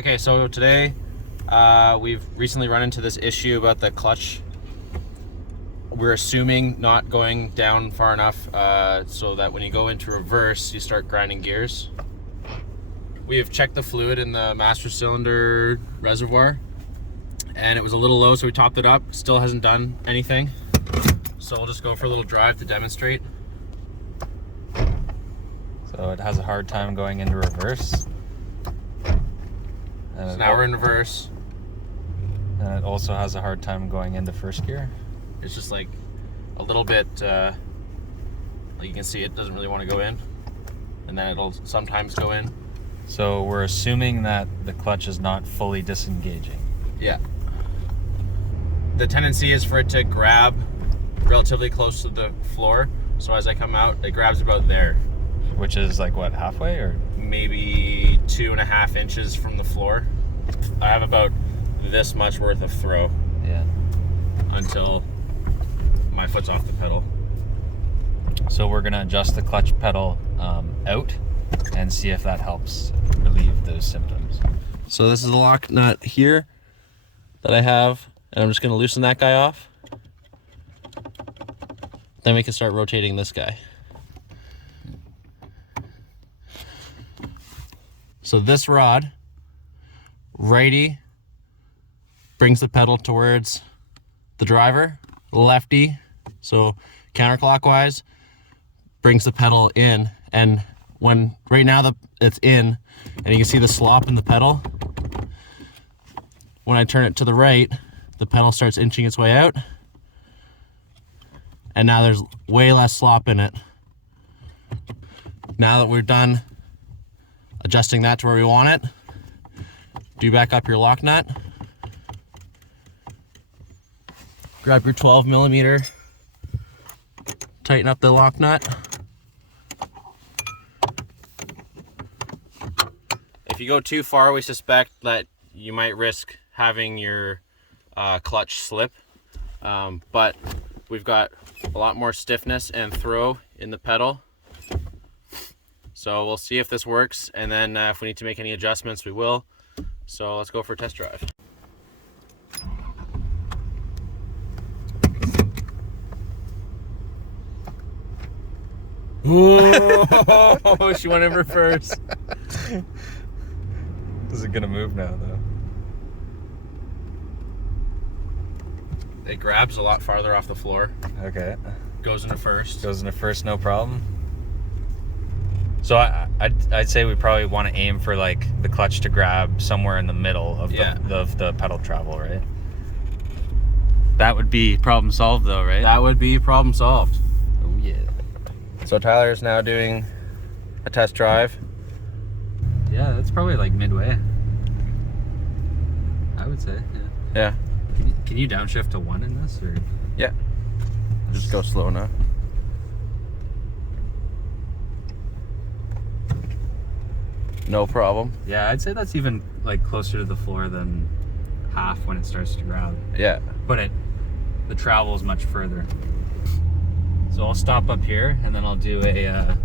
Okay, so today we've recently run into this issue about the clutch. We're assuming not going down far enough so that when you go into reverse, you start grinding gears. We have checked the fluid in the master cylinder reservoir, and it was a little low, so we topped it up. Still hasn't done anything. So we'll just go for a little drive to demonstrate. So it has a hard time going into reverse. So now we're in reverse. And it also has a hard time going into first gear. It's just like a little bit, like you can see it doesn't really want to go in. And then it'll sometimes go in. So we're assuming that the clutch is not fully disengaging. Yeah. The tendency is for it to grab relatively close to the floor. So as I come out, it grabs about there. Which is like what, halfway or? Maybe 2.5 inches from the floor. I have about this much worth of throw. Yeah. Until my foot's off the pedal. So we're gonna adjust the clutch pedal out and see if that helps relieve those symptoms. So this is the lock nut here that I have, and I'm just gonna loosen that guy off. Then we can start rotating this guy. So this rod, righty, brings the pedal towards the driver. Lefty, so counterclockwise, brings the pedal in. And when right now it's in, and you can see the slop in the pedal. When I turn it to the right, the pedal starts inching its way out. And now there's way less slop in it. Now that we're done adjusting that to where we want it, do back up your lock nut. Grab your 12 millimeter, tighten up the lock nut. If you go too far, we suspect that you might risk having your clutch slip, but we've got a lot more stiffness and throw in the pedal. So we'll see if this works, and then if we need to make any adjustments, we will. So let's go for a test drive. Oh, she went in reverse. Is it gonna move now though? It grabs a lot farther off the floor. Okay. Goes into first. Goes into first, no problem. So I'd say we probably want to aim for like the clutch to grab somewhere in the middle of the pedal travel, right? That would be problem solved though, right? That would be problem solved. Oh yeah. So Tyler's now doing a test drive. Yeah, that's probably like midway. I would say, yeah. Yeah. Can you downshift to 1 in this, or? Yeah. Just go slow now. No problem. Yeah, I'd say that's even like closer to the floor than half when it starts to grab. Yeah. But the travel is much further. So I'll stop up here, and then I'll do a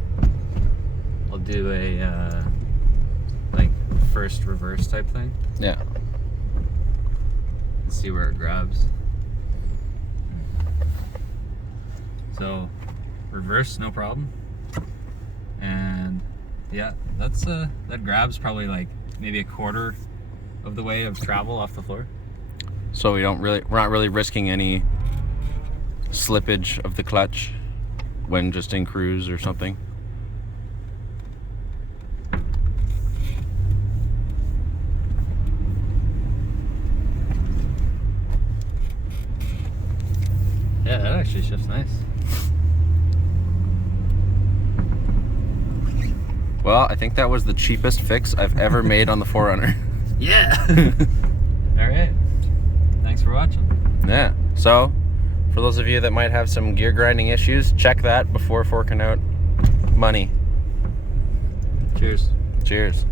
like first reverse type thing. Yeah. And see where it grabs. So reverse, no problem. And yeah, that grabs probably like maybe a quarter of the way of travel off the floor. So we're not really risking any slippage of the clutch when just in cruise or something. Yeah, that actually shifts nice. Well, I think that was the cheapest fix I've ever made on the 4Runner. Yeah. All right. Thanks for watching. Yeah. So, for those of you that might have some gear grinding issues, check that before forking out money. Cheers. Cheers.